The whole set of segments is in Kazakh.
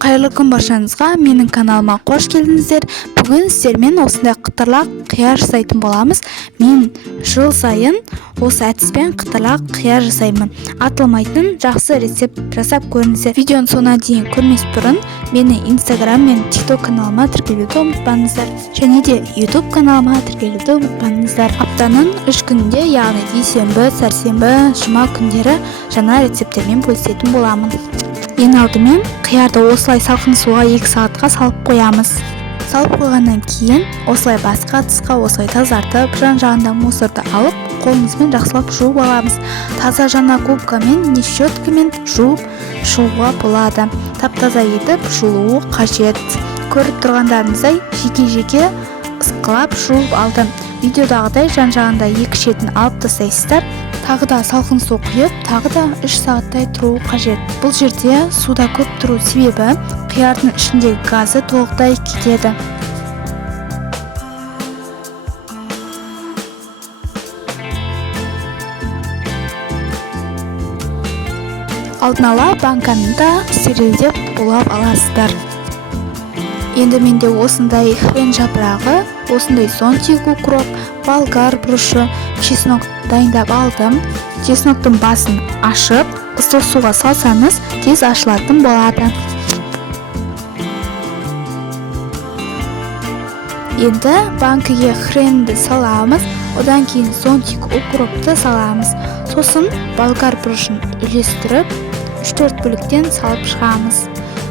Қайырлы күн баршаңызға, менің каналыма қош келдіңіздер. Бүгін сіздермен осындай қытырлақ қияр жасайтын боламыз. Мен жыл сайын осы әдіспен қытырлақ қияр жасаймын. Атылмайтын жақсы рецепт жасап көріңіздер. Видеоның соңына дейін көрмес бұрын мені Instagram мен TikTok каналыма тіркелуді ұмытпаңыздар. Және де YouTube каналыма тіркелуді ұмытпаңыздар. Аптаның 3 күнінде, яғни дүйсенбі, сәрсенбі, жұма күндері жаңа рецептермен бөлісетін боламын. Ең алдымен қиярды осылай салқын суға 2 сағатқа салып қоямыз. Салып қойғаннан кейін осылай басқа ыдысқа осылай тазартып, жан-жағында мусорды алып, қолымызбен жақсылап жуып аламыз. Таза жаңа губкамен не щеткамен жуып шығуға болады. Тап-таза етіп жуылуы қажет. Көріп тұрғандарыңыздай жеке-жеке ысқылап жуып алдым. Видеодағыдай жан-жағында 2 шетін алып тастайсыздар. Тағы да салқын су құйып, тағы да 3 сағаттай тұру қажет. Бұл жерде суда көп тұру себебі қиярдың ішіндегі газы толықтай кетеді. Алдын ала банканы да стерильдеп булап аласыздар. Енді менде осындай хрен жапырағы, осындай зонтик укроп, болгар бұрышы, чеснок дайындап алдым. Чесноктың басын ашып, ыстық суға салсаңыз, тез ашылатын болады. Енді банкіге хренді саламыз, одан кейін зонтик укропты саламыз. Сосын болгар бұрышын үлестіріп, 3-4 бөліктен салып шығамыз.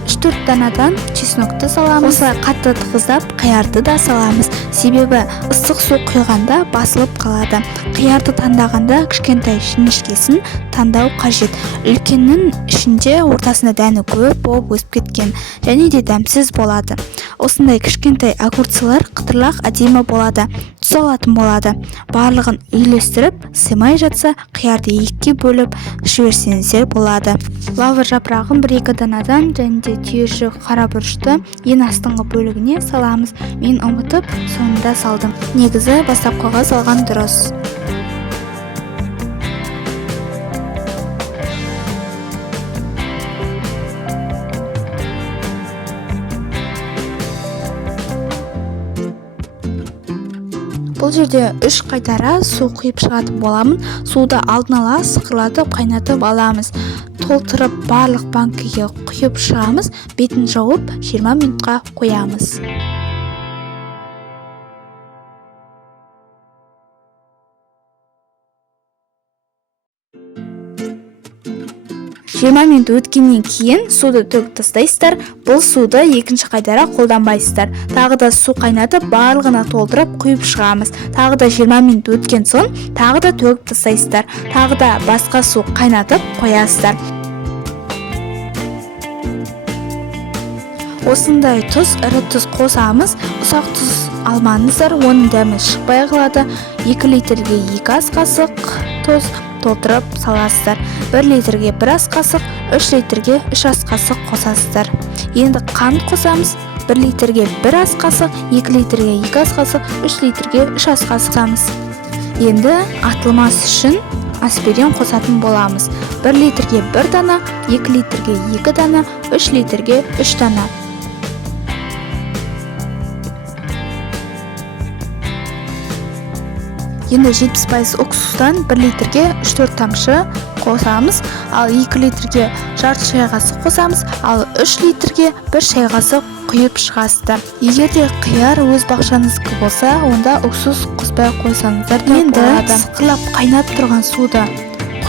3-4 данадан чеснокты саламыз. Осылай қатты тығыздап, қиярды да саламыз. Себебі ыстық су құйғанда басылып қалады. Қиярды таңдағанда кішкентай жіңішкесін таңдау қажет. Үлкеннің ішінде ортасында дәні көп болып өсіп кеткен, және де дәмсіз болады. Осындай кішкентай огурцылар қытырлақ әдемі болады, тұз алатын болады. Барлығын үйлестіріп, сыймай жатса, қиярды 2-ге бөліп жіберсеңіздер болады. Лавр жапырағын 1-2 данадан және де түйіршік қара бұрышты ең астыңғы бөлігіне саламыз. Мен ұмытып, соңында салдым. Негізі бастапқыға салған дұрыс. Бұл жерде 3 қайтара су құйып шығатын боламын. Суды алдын ала сықырлатып қайнатып аламыз. Толтырып барлық банкіге құйып шығамыз. Бетін жауып 20 минутқа қоямыз. 20 минут өткеннен кейін суды төгіп тастайсыздар. Бұл суды екінші қайтара қолданбайсыздар. Тағы да су қайнатып, барлығына толтырып құйып шығамыз. Тағы да 20 минут өткен соң, тағы да төгіп тастайсыздар. Тағы да басқа су қайнатып қоясыздар. Осындай тұз, ірі тұз қосамыз. Ұсақ тұз алмаңыздар, оның дәмі шықпай қалады. 2 литрге 2 ас қасық тұз толтырып саласыздар. 1 литрге 1 ас қасық, 3 литрге 3 ас қасық қосасыздар. Енді қант қосамыз. 1 литрге 1 ас қасық, 2 литрге 2 ас қасық, 3 литрге 3 ас қасық қосамыз. Енді атылмас үшін аспирин қосатын боламыз. 1 литрге 1 дана, 2 литрге 2 дана, 3 литрге 3 дана. Енді 70% уксустан 1 литрге 3-4 тамшы қосамыз, ал 2 литрге жарты шай қасық қосамыз, ал 3 литрге 1 шай қасық құйып шығасыздар. Егер де қияр өз бақшаңыздікі болса, онда уксус қоспай қойсаңыздар да болады. Енді сықырлап қайнап тұрған суды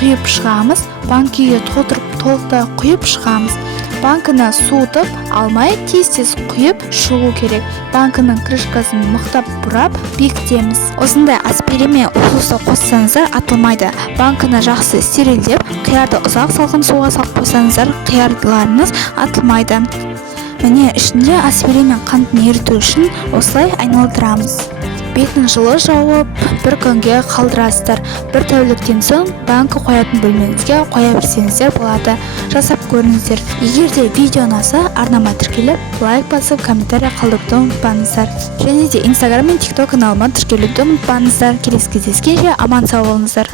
құйып шығамыз, банкіге толықтай құйып шығамыз. Банкіні суытып алмай, тез-тез құйып шығу керек. Банкінің крышкасын мықтап бұрап бекітеміз. Осындай аспиринмен уксусты қоссаңыздар атылмайды. Банкіні жақсы стерильдеп, қиярды ұзақ салқын суға салып қойсаңыздар, қиярларыңыз атылмайды. Міне ішінде аспирин мен қантын еріту үшін осылай айналдырамыз. Бетін жылы жауып, 1 күнге қалдырасыздар. 1 тәуліктен соң банкі қоятын бөлмеңізге қоя берсеңіздер болады. Жасап көріңіздер. Егер де видео ұнаса, арнама тіркеліп, лайк басып, комментарий қалдыруды ұмытпаңыздар. Және де Instagram мен TikTok каналыма тіркелуді ұмытпаңыздар. Келесі кездескенше аман сау болыңыздар.